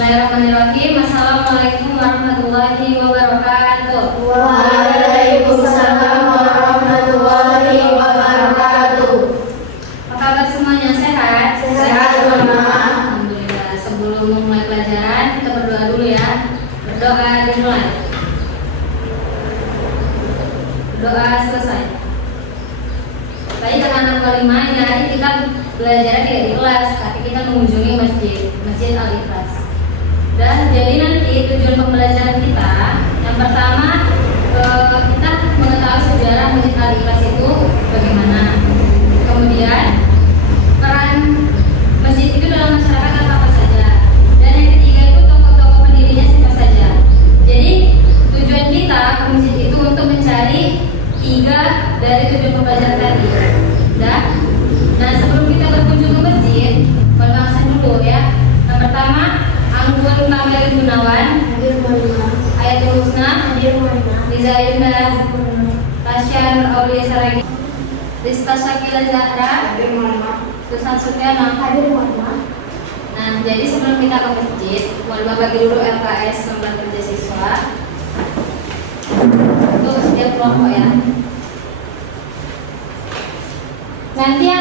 Bismillahirrahmanirrahim. Assalamualaikum warahmatullahi wabarakatuh. Waalaikumsalam warahmatullahi wabarakatuh. Apa kabar semuanya, sehat? Sehat, Mama. Alhamdulillah. Sebelum memulai pelajaran, kita berdoa dulu ya. Berdoa dimulai. Doa selesai. Tadi kan anak kelima ya, kita belajar tidak di kelas, tapi kita mengunjungi masjid Al-Ikhlas. Dan jadi nanti tujuan pembelajaran kita, yang pertama kita mengetahui sejarah Masjid Al-Ikhlas itu bagaimana. Kemudian peran masjid itu dalam masyarakat apa saja. Dan yang ketiga itu tokoh-tokoh pendirinya siapa saja. Jadi tujuan kita ke masjid itu untuk mencari 3 dari tujuan pembelajaran tadi. Nah sebelum kita berkunjung ke masjid, pembahasan dulu ya. Yang pertama, Anggun Kamil Gunawan, Ayatul Husna, Liza Yunda, Tasya Nur Aulia Saragi, Rizka Syakila Zahra, Susan Sutyana. Nah, jadi sebelum kita ke masjid, mohon bagi dulu LKS lembar kerja siswa untuk setiap kelompok ya. Nanti yang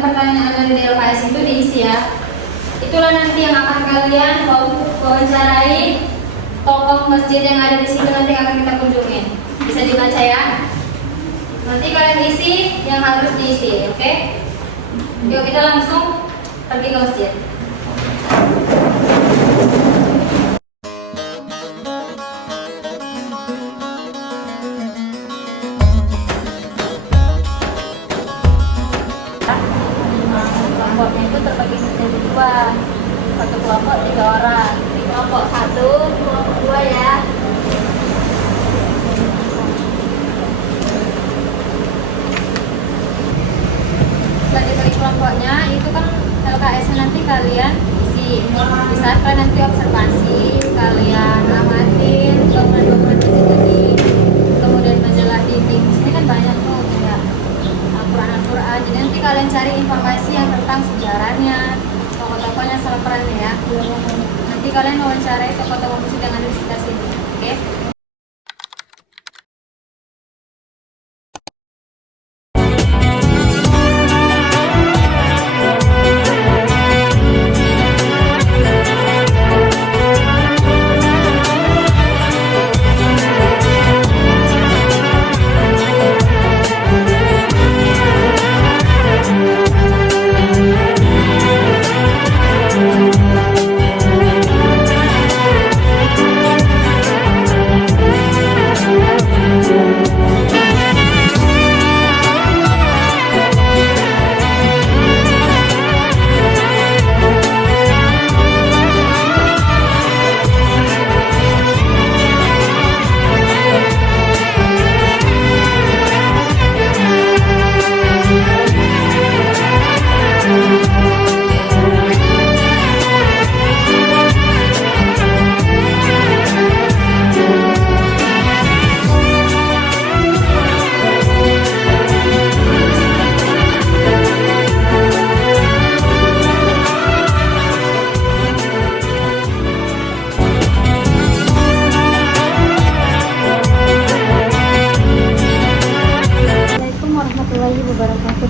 pertanyaan dari LKS itu diisi ya. Itulah nanti yang akan kalian wawancarai tokoh masjid yang ada di situ nanti akan kita kunjungin. Bisa dibaca ya. Nanti kalian isi yang harus diisi, oke? Yuk kita langsung pergi ke masjid. Kelompoknya itu terbagi menjadi 2. Satu kelompok 3 orang. Kelompok 1, kelompok 2 ya. Setelah dibagi kelompoknya, itu kan LKS nanti kalian isi. Di saat kalian nanti observasi, kalian amatin bangunan-bangunan jadi, kemudian majalah dinding. Di sini kan banyak tuh kayak Al-Quran. Jadi nanti kalian cari informasi yang tentang sejarahnya, tokoh-tokohnya, salah perannya ya. Nanti kalian wawancarai tokoh-tokoh musik yang ada di sekitar sini, oke?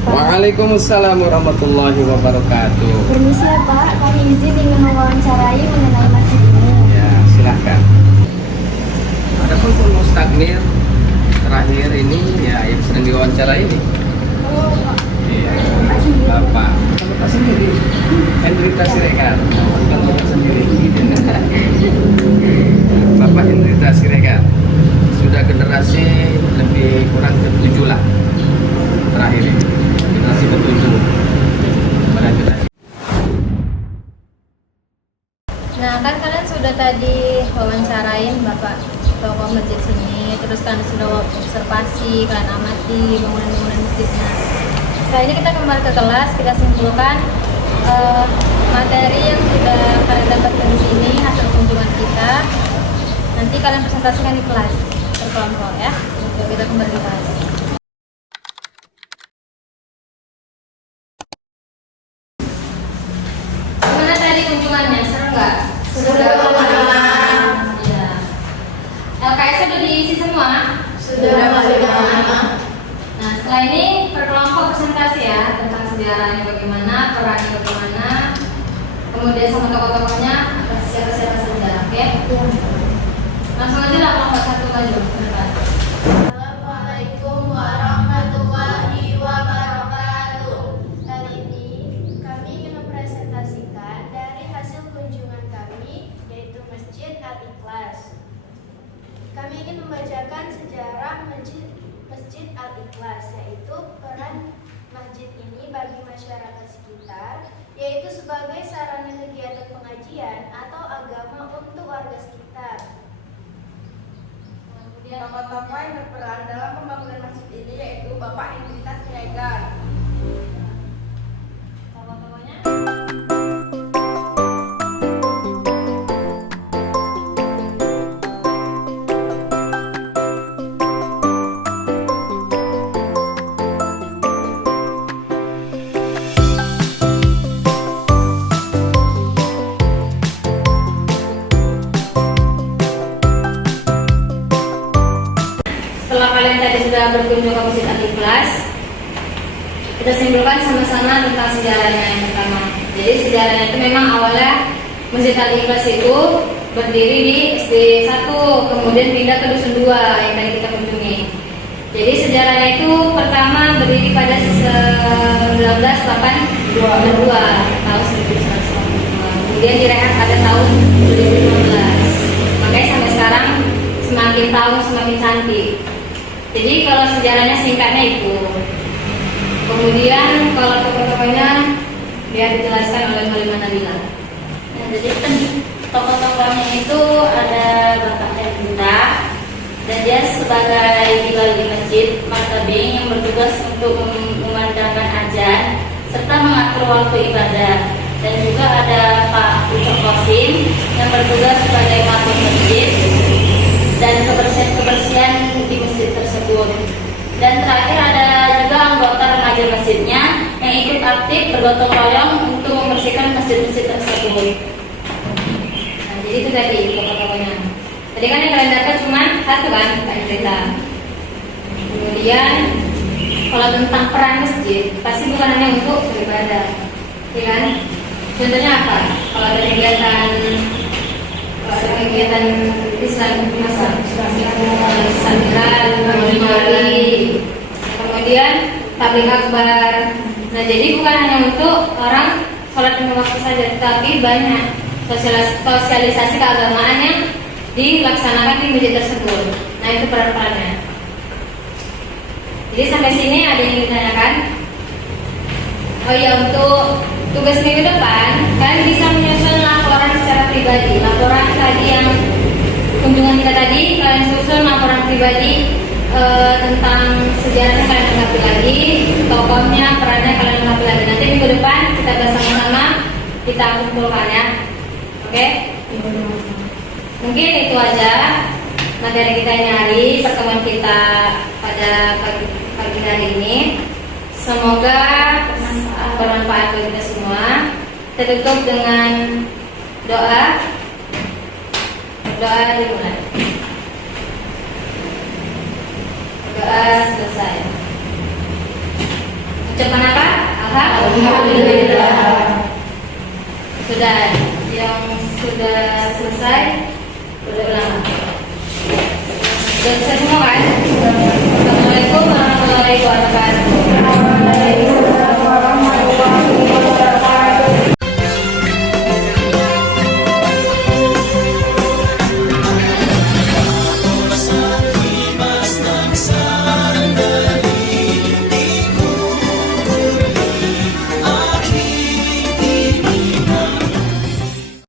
Waalaikumsalam warahmatullahi wabarakatuh. Permisi ya Pak, kami izin ingin mewawancarai mengenai masjid ini. Ya, silahkan. Adapun mustaknir terakhir ini ya yang sering diwawancara ini. Oh Pak. Iya. Pak sendiri. Bapak. Bapak sendiri. Hendrita Siregar. Bukan Bapak sendiri. Bapak Hendrita Siregar. Sudah generasi lebih kurang ke-7 lah terakhir ini. Generasi ke-7 pada generasi. Nah kan kalian sudah tadi wawancarain Bapak tokoh masjid sini, terus kan sudah observasi, kan amati bangunan-bangunan masjidnya. Setelah ini kita kembali ke kelas, kita simpulkan materi yang sudah kalian dapatkan di sini hasil kunjungan kita. Nanti kalian presentasikan di kelas berkelompok ya. Yuk kita kembali ke kelas. Gimana tadi kunjungannya? Seru nggak? Sudah Pak. Ya. LKS sudah diisi semua? Sudah Pak. Nah, setelah ini perkelompok presentasi ya tentang sejarahnya bagaimana, perannya bagaimana, kemudian sama tokoh-tokohnya atas siapa-siapa saja, oke? Langsung aja lah kelompok satu maju ke depan. Assalamualaikum warahmatullahi wabarakatuh. Kali ini kami ingin mempresentasikan dari hasil kunjungan kami, yaitu Masjid Al-Ikhlas. Kami ingin membacakan sejarah Masjid Al-Ikhlas, yaitu peran masjid ini bagi masyarakat sekitar, yaitu sebagai sarana kegiatan pengajian atau agama untuk warga sekitar. Tokoh-tokoh yang berperan dalam pembangunan masjid ini yaitu Bapak Hendritas Siregar. Tokoh-tokohnya? Setelah kalian tadi sudah berkunjung ke Masjid Al-Ikhlas, kita simpulkan sama-sama tentang sejarahnya yang pertama. Jadi sejarahnya itu memang awalnya Masjid Al-Ikhlas itu berdiri di SD 1, kemudian pindah ke Dusun 2 yang tadi kita kunjungi. Jadi sejarahnya itu pertama berdiri pada 1982, tahun 1982. Kemudian direhab pada tahun 2015. Makanya sampai sekarang semakin tahun semakin cantik. Jadi kalau sejarahnya singkatnya itu. Kemudian kalau tokoh-tokohnya biar dijelaskan oleh Mbak Nabila. Nah, jadi tokoh-tokohnya itu ada Bapak Hendra, dan dia sebagai wali masjid Martabing yang bertugas untuk mengumandangkan azan serta mengatur waktu ibadah. Dan juga ada Pak Ucok Kosim yang bertugas sebagai makmum masjid dan kebersihan di masjid tersebut. Dan terakhir ada juga anggota remaja masjidnya yang ikut aktif bergotong royong untuk membersihkan masjid-masjid tersebut. Nah, jadi itu tadi tokoh-tokohnya. Tadi kan yang kalian dapat cuma satu kan, Kak cerita. Kemudian kalau tentang peran masjid, pasti bukan hanya untuk beribadah, ya kan? Contohnya apa? Kalau ada kegiatan Islam masa sambilan, kemudian tabligh akbar. Nah, jadi bukan hanya untuk orang sholat lima waktu saja, tetapi banyak sosialisasi keagamaan yang dilaksanakan di masjid tersebut. Nah, itu peran-perannya. Jadi sampai sini ada yang ditanyakan? Oh iya, untuk tugas minggu depan kalian bisa menyusun laporan secara pribadi. Laporan tadi yang kunjungan kita tadi, kalian susun laporan pribadi tentang sejarahnya kalian lengkapi lagi, tokohnya, perannya kalian lengkapi lagi. Nanti minggu depan kita bersama-sama kita kumpulkan ya. Oke? Mungkin itu aja materi kita nyari pertemuan kita pada pagi hari ini. Semoga bermanfaat bagi kita semua. Kita tutup dengan doa. Doa dimulai. Doa selesai. Ucapan apa? Alhamdulillah. Sudah, yang sudah selesai berulang. Sudah selesai semua kan? Assalamualaikum warahmatullahi wabarakatuh.